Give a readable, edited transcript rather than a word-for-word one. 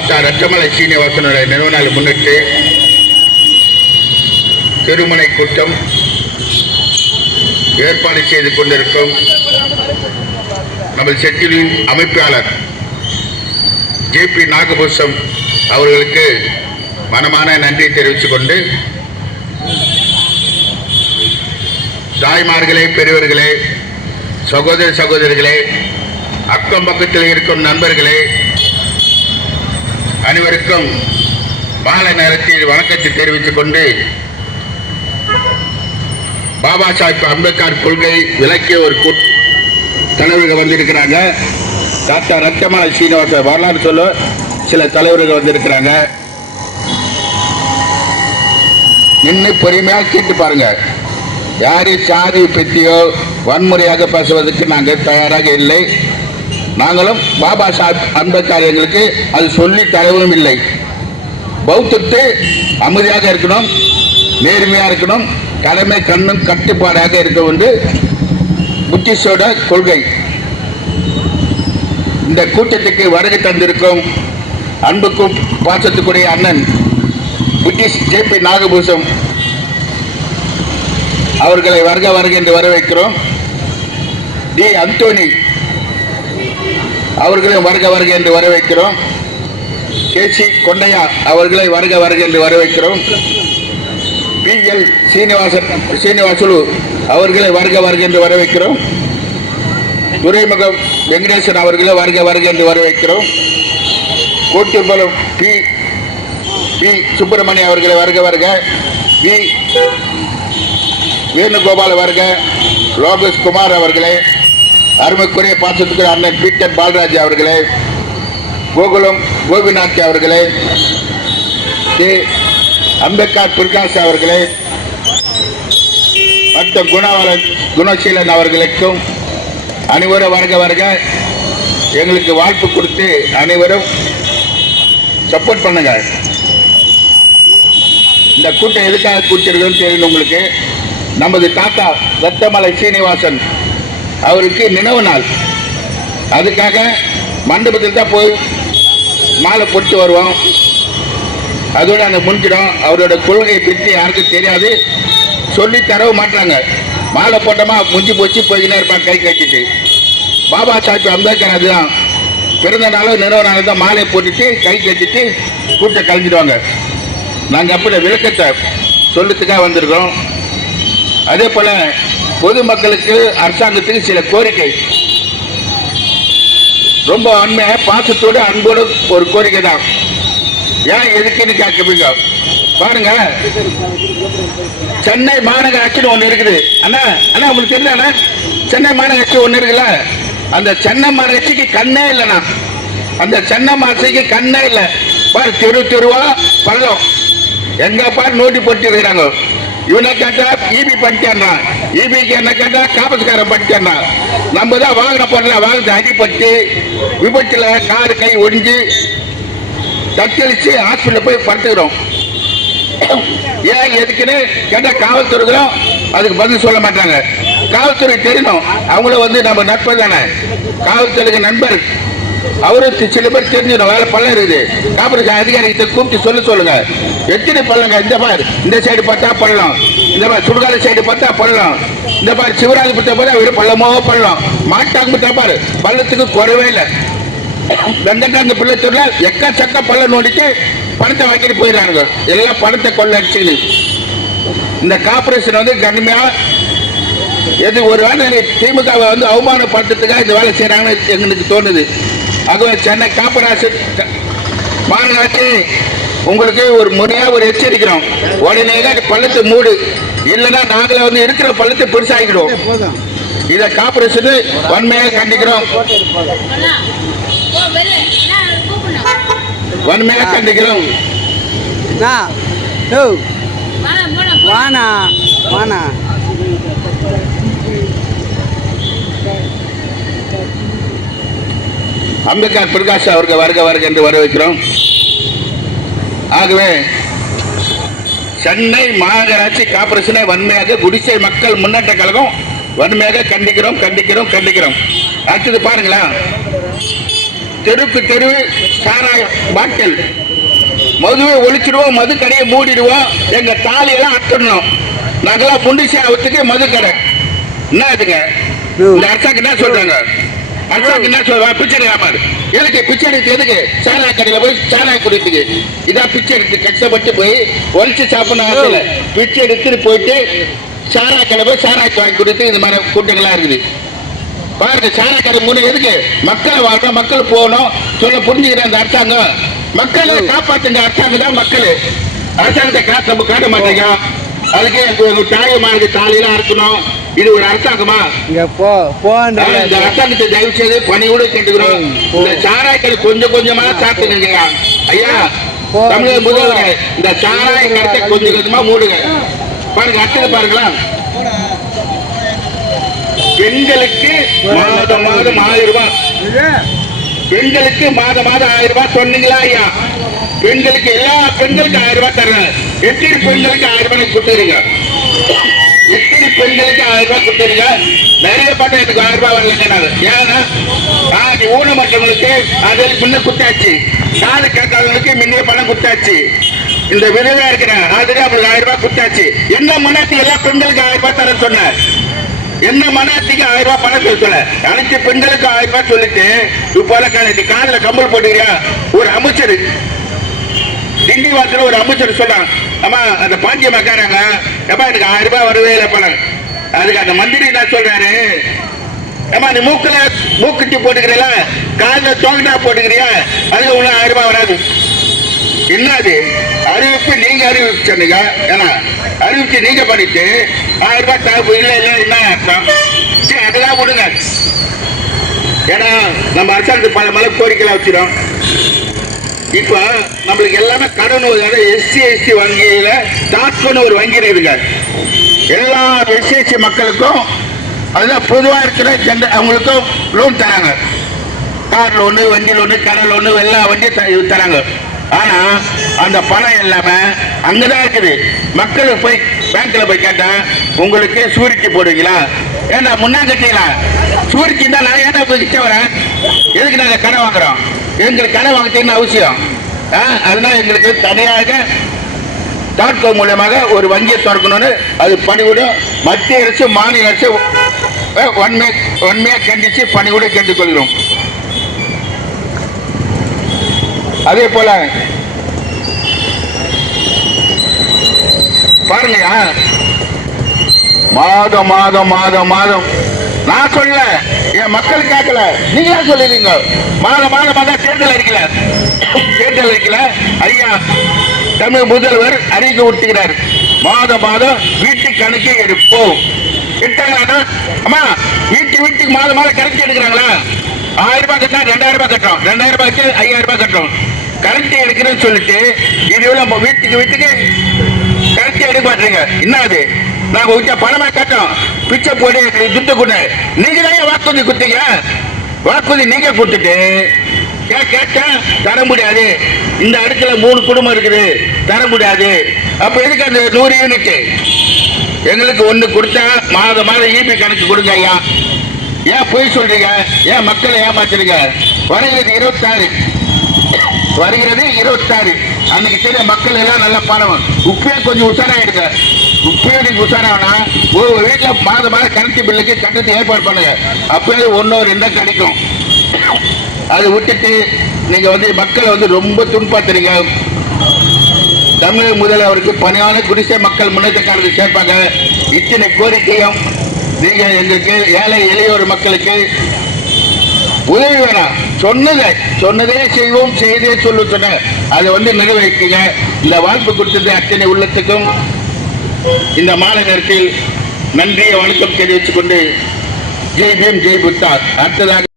தாத்தா ரத்தமலை சீனிவாசனுடைய நினைவு நாளை முன்னிட்டு திருமுனை கூட்டம் ஏற்பாடு செய்து கொண்டிருக்கும் நம்ம செட்டிலின் அமைப்பாளர் ஜே.பி. நாகபூஷம் அவர்களுக்கு மனமான நன்றி தெரிவித்துக் கொண்டு, தாய்மார்களே, பெரியவர்களே, சகோதர சகோதரிகளே, அக்கம் பக்கத்தில் இருக்கும் நண்பர்களே, அனைவருக்கும் மாலை நேரத்தில் வணக்கத்தை தெரிவித்துக் கொண்டு, பாபா சாஹிப் அம்பேத்கர் கொள்கை விளக்கிய ஒரு தலைவர்கள் வந்திருக்கிறாங்க. தாத்தா ரத்தமலை சீனிவாசன் வரலாறு சொல்ல சில தலைவர்கள் வந்திருக்கிறாங்க. நின்று பொறுமையாக கேட்டு பாருங்க. யாரையும் சாதி பற்றியோ வன்முறையாக பேசுவதற்கு நாங்கள் தயாராக இல்லை. நாங்களும் பாபா சாஹிப் அம்பேத்கர் எங்களுக்கு அது சொல்லி தரவும் இல்லை. பௌத்தத்தை அமைதியாக இருக்கணும், நேர்மையாக இருக்கணும், கடமை கண்ணும் கட்டுப்பாடாக இருக்க வந்து புத்திஸ்டோட கொள்கை. இந்த கூட்டத்துக்கு வருகை தந்திருக்கும் அன்புக்கும் பாசத்துக்குரிய அண்ணன் புத்திஸ்ட் ஜே.பி. நாகபூஷம் அவர்களை வருக என்று வரவேற்கிறோம். டி. அந்தோனி அவர்களையும் வருக என்று வரவேற்கிறோம். கே.சி. கொண்டையா அவர்களை வருக என்று வரவேற்கிறோம். பி.எல். சீனிவாசுலு அவர்களை வருக என்று வரவேற்கிறோம். துரைமுகம் வெங்கடேசன் அவர்களை வருக என்று வரவேற்கிறோம். கோட்டூர்பலம் பி. சுப்பிரமணிய அவர்களை வருக. வி. வேணுகோபால் வருக. லோகேஷ் குமார் அவர்களே, அருமைக்குரிய பாசத்துக்குரிய அண்ணன் பீட்டர் பாலராஜ் அவர்களே, கோகுலம் கோபிநாத் அவர்களே, அம்பேத்கர் பிரகாஷ் அவர்களே, மற்றும் குணசீலன் அவர்களுக்கும் அனைவரும் வருக. எங்களுக்கு வாய்ப்பு கொடுத்து அனைவரும் சப்போர்ட் பண்ணுங்க. இந்த கூட்டம் எதுக்காக கூட்டிருக்குன்னு தெரியும் உங்களுக்கு. நமது தாத்தா ரத்தமலை சீனிவாசன் அவருக்கு நினைவு நாள். அதுக்காக மண்டபத்தில் தான் போய் மாலை போட்டு வருவோம். அதோடு அந்த முடிஞ்சிடும். அவரோட கொள்கையை பற்றி யாருக்கும் தெரியாது, சொல்லி தரவும் மாட்டாங்க. மாலை போட்டோமா முடிஞ்சு போச்சு, போய்கினே இருப்பாங்க கை கட்டிட்டு. பாபா சாஹிப் அம்பேத்கர் அதுதான், பிறந்த நாளும் நினைவு நாள் தான் மாலையை போட்டுட்டு கை கட்டிட்டு கூட்டம் கலைஞ்சிடுவாங்க. நாங்கள் அப்படி விளக்கத்தை சொல்றதுக்காக வந்திருக்கோம். அதே போல பொதுமக்களுக்கு அரசாங்கத்துக்கு சில கோரிக்கை, ரொம்ப அண்மையாக பாசத்தோடு அன்போடு ஒரு கோரிக்கை தான். ஏன் எதுக்குன்னு கேட்க பாருங்க. சென்னை மாநகராட்சின்னு ஒன்று இருக்குது. அண்ணா உங்களுக்கு தெரியல, சென்னை மாநகராட்சி ஒன்று இருக்குல்ல, அந்த சென்னை மாநகராட்சிக்கு கண்ணே இல்லைண்ணா. அந்த சென்னை மாநகராட்சிக்கு கண்ணே இல்லை. பாரு, தெருவா பள்ளம், எங்க பாரு நோட்டி போட்டு இருக்கிறாங்க. இவனை கேட்டா இபி பண்ணிட்டான், இபிக்கு என்ன கேட்டா காப்பஸ்காரன் பண்ணிட்டான். நம்ம தான் வாகன போடல, வாகனத்தை அடிப்பட்டு விபத்துல காரு கை ஒடிஞ்சு தத்தளிச்சு ஹாஸ்பிட்டல் போய் படுத்துக்கிறோம். ஏன் எதுக்குன்னு கேட்டா காவல்துறைகளும் அதுக்கு பதில் சொல்ல மாட்டாங்க. காவல்துறை தெரியணும், அவங்களும் வந்து நம்ம நட்பு தானே, காவல்துறைக்கு நண்பர். அவருக்கு சில பேர் தெரிஞ்சிடும், வேலை பள்ளம் இருக்குது. காப்பீடு அதிகாரிகிட்ட கூப்பிட்டு சொல்லுங்க, எத்தனை பள்ளங்க, இந்த மாதிரி இந்த சைடு பார்த்தா பள்ளம், இந்த மாதிரி சுடுகாடு சைடு பார்த்தா பள்ளம், இந்த மாதிரி சிவராஜபுரத்தை பார்த்தா வெறும் பள்ளமோ பள்ளம், மாட்டாங்க பாரு, பள்ளத்துக்கு குறைவே இல்லை. வெங்கடாந்த பிள்ளை சொல்ல எக்கச்சக்க பள்ளம் நோண்டிட்டு பணத்தை வாங்கிட்டு போயிடறாங்க. எல்லாம் பணத்தை கொள்ளடிச்சு இந்த கார்பரேஷன் வந்து கடுமையா எது ஒரு வேலை திமுக வந்து அவமானப்படுத்துறதுக்காக இந்த வேலை செய்யறாங்கன்னு எங்களுக்கு தோணுது. ஆகவே சென்னை கார்பரேஷன் மாநகராட்சி உங்களுக்கு ஒரு முறையா ஒரு எச்சரிக்கிறோம், உடனே பள்ளத்தை மூடு, இல்லைன்னா நாங்களே வந்து இருக்கிற பள்ளத்தை பெருசாகிக்கிறோம். இதை கார்பரேஷன் வன்மையாக கண்டிக்கிறோம், வன்மையாக கண்டிக்கிறோம். அம்பேத்கர் பிரகாஷ் அவர்கள் வருக என்று வரவேற்கிறோம். ஆகவே சென்னை மாநகராட்சி கார்பரேஷனை வன்மையாக குடிசை மக்கள் முன்னேற்ற கழகம் வன்மையாக கண்டிக்கிறோம். அடுத்தது பாருங்களா, தெருக்கு தெரு சாராய பாட்டில், மதுவை ஒழிச்சிடுவோம், மது கடையை மூடிடுவோம், எங்க தாலியெல்லாம் அத்துடணும், நாங்கெல்லாம் புண்டிசாவத்துக்கு மது கடை. என்ன இதுங்க இந்த அரசாங்கம் என்ன சொல்றாங்க? அரசாங்கம் என்ன சொல்லுவா? பிச்சை எடுக்காம எதுக்கு பிச்சை எடுத்து? எதுக்கு? சாராய கடையில போய் சாராய குடித்துக்கு இதான் பிச்சை எடுத்து கஷ்டப்பட்டு போய் ஒழிச்சு சாப்பிடணும். பிச்சை எடுத்துட்டு போயிட்டு சாராய கடை போய் சாராயத்தை வாங்கி கொடுத்து இந்த மாதிரி கூட்டங்களா இருக்குது பாருங்க. சாராய கடை மூணு எதுக்கு? மக்களை வாழணும், மக்கள் போகணும் சொல்ல புரிஞ்சுக்கிற அந்த அரசாங்கம். மக்களை காப்பாற்றுங்க அரசாங்கம் தான் மக்கள். அரசாங்கத்தை காட்ட மாட்டேங்க. அதுக்கு தாயமானது தாலியெல்லாம் இருக்கணும். இது ஒரு அரசாங்கமா? இந்த அரசாங்கத்தை தயவு செய்து பணியோடு கேட்டுக்கிறோம். இந்த சாராய்கள் கொஞ்சம் கொஞ்சமா சாப்பிட்டுங்க ஐயா. தமிழக முதல்வர் இந்த சாராய கடத்தை கொஞ்சம் கொஞ்சமா மூடுங்க. பாருங்க, அடுத்தது பாருங்களா, பெண்களுக்கு மாதம் 1000 ரூபாய், பெண்களுக்கு மாதம் 1000 ரூபாய் சொன்னீங்களா ஐயா? பெண்களுக்கு எல்லா பெண்களுக்கு 1000 ரூபாய் தர்றாங்க. எத்தனை பெண்களுக்கு 1000 ரூபாய் கொடுத்துருங்க? எத்தனை பெண்களுக்கு 1000 ரூபாய் கொடுத்துருங்க? நிறைய பாட்டம் எனக்கு 1000 ரூபாய் வரலங்க. ஏன்னா ஊனமற்றவங்களுக்கு அதில் முன்ன குத்தாச்சு, காது கேட்காதவங்களுக்கு முன்னே பணம் குத்தாச்சு, இந்த விதவா இருக்கிற அதுக்கு அவங்களுக்கு 1000 ரூபாய் குத்தாச்சு. என்ன மனத்துக்கு எல்லா பெண்களுக்கு 1000 ரூபாய் தர சொன்ன? என்ன மனத்துக்கு 1000 ரூபாய் பணம் சொல்ல? அனைத்து பெண்களுக்கு 1000 ரூபாய் சொல்லிட்டு இப்போல காலில் கம்பல் போட்டுக்கிறியா? ஒரு அமைச்சர் திண்டிவாசல ஒரு அமைச்சர் சொன்னான், அம்மா அந்த பாண்டிய மக்காராங்க ஏப்பா எனக்கு 1000 ரூபாய் வரவே இல்லை பணம். அதுக்கு அந்த மந்திரி என்ன சொல்றாரு, ஏமா நீ மூக்குத்தி போட்டுக்கிறீல, காலில் தோங்கட்டா போட்டுக்கிறியா, அதுக்கு உள்ள 1000 ரூபாய் வராது. என்னது அறிவிப்பு? நீங்க அறிவிச்சுங்க, ஏன்னா அறிவிச்சு நீங்க பண்ணிட்டு 1000 ரூபாய் தாப்பு இல்லை இல்லை என்ன அர்த்தம்? சரி அதெல்லாம் விடுங்க. ஏன்னா நம்ம அரசாங்கத்துக்கு பல மலை கோரிக்கைலாம் வச்சிடும். இப்ப நம்மளுக்கு எல்லாமே கடன், எஸ்சி வங்கியில டாஸ்கோன்னு ஒரு வங்கி இருக்குங்க. எல்லா எஸ்சி மக்களுக்கும் அதுதான் பொதுவா இருக்கிற அவங்களுக்கும் லோன் தராங்க. கார் லோனு, வண்டி லோனு, கடை லோனு, எல்லா வண்டியும் தராங்க. ஆனா அந்த பணம் எல்லாமே அங்கதான் இருக்குது. மக்கள் போய் பேங்க்ல போய் கேட்டா உங்களுக்கு சூரிட்டி போடுவீங்களா? ஏன்னா முன்னாங்கட்டீங்களா சூரிட்டி தான் நான் ஏன்னா போய் கிட்ட வரேன். எதுக்கு நாங்க கடை வாங்குறோம்? எங்களுக்கு கடை வாங்கிட்டீங்கன்னு அவசியம். அதனால எங்களுக்கு தனியாக டாட்கோ மூலமாக ஒரு வங்கியை திறக்கணும்னு அது பணிவிடும். மத்திய அரசு மாநில அரசு ஒன்மையா கண்டிச்சு பணிவிட கேட்டுக்கொள்கிறோம். அதே போல பாருங்க, மாதம் மாதம் மாதம் மாதம் நான் சொல்ல, என் மக்கள் கேட்கல, நீங்க சொல்லிடுங்க. மாதம் மாதம் மாதம் தேர்தல் அறிக்கல ஐயா தமிழ் முதல்வர் அறிக்கை விட்டுகிறார். மாதம் மாதம் வீட்டு கணக்கு எடுப்போம். அம்மா வீட்டுக்கு மாதம் மாதம் கணக்கு எடுக்கிறாங்களா? 1000 ரூபாய் கட்டினா 2000 ரூபாய் கட்டுறோம், 2000 ரூபாய்க்கு 5000 ரூபாய் கட்டுறோம். கரண்ட் எடுக்கிறேன்னு சொல்லிட்டு இது எவ்வளவு வீட்டுக்கு கரண்ட் எடுக்க மாட்டீங்க. என்னது நாங்க விட்ட பணமா கட்டோம், பிச்சை போட்டு துட்டு கொண்டு நீங்க தான் வாக்குறுதி கொடுத்தீங்க. வாக்குறுதி நீங்க கொடுத்துட்டு கேட்க தர முடியாது. இந்த இடத்துல 3 குடும்பம் இருக்குது, தர முடியாது. அப்ப எதுக்கு அந்த 100 யூனிட் எங்களுக்கு 1 கொடுத்தா மாதம் மாதம் ஈபி கணக்கு கொடுங்க ஐயா. ஏன் போய் சொல்றீங்க? ஏன் மக்களை ஏமாத்துறீங்க? வருகிறது 26 அன்னைக்கு தெரிய மக்கள் எல்லாம் நல்ல பணம். உப்பே கொஞ்சம் உஷாராயிடுங்க. உப்பே நீங்க உஷாரானா ஒரு வீட்டில் மாதம் மாதம் கரண்ட் பில்லுக்கு கட்டணத்தை ஏற்பாடு பண்ணுங்க. அப்பவே 1-2 கிடைக்கும். அதை விட்டுட்டு நீங்க மக்களை ரொம்ப துன்புறுத்துறீங்க. தமிழக முதல்வருக்கு பணியான குடிசை மக்கள் முன்னேற்ற கழகத்தை சேர்ப்பாங்க. இத்தனை கோரிக்கையும் நீங்க எங்களுக்கு ஏழை எளியோர் மக்களுக்கு உதவி வேணாம். சொன்னதே செய்வோம், செய்தே சொன்ன அதை நிறைவேற்றுங்க. இந்த வாய்ப்பு கொடுத்தது அத்தனை உள்ளத்துக்கும் இந்த மாலை நேரத்தில் நன்றியை வணக்கம் தெரிவித்துக் கொண்டு ஜெய் பீம், ஜெய் புத்தா. அடுத்ததாக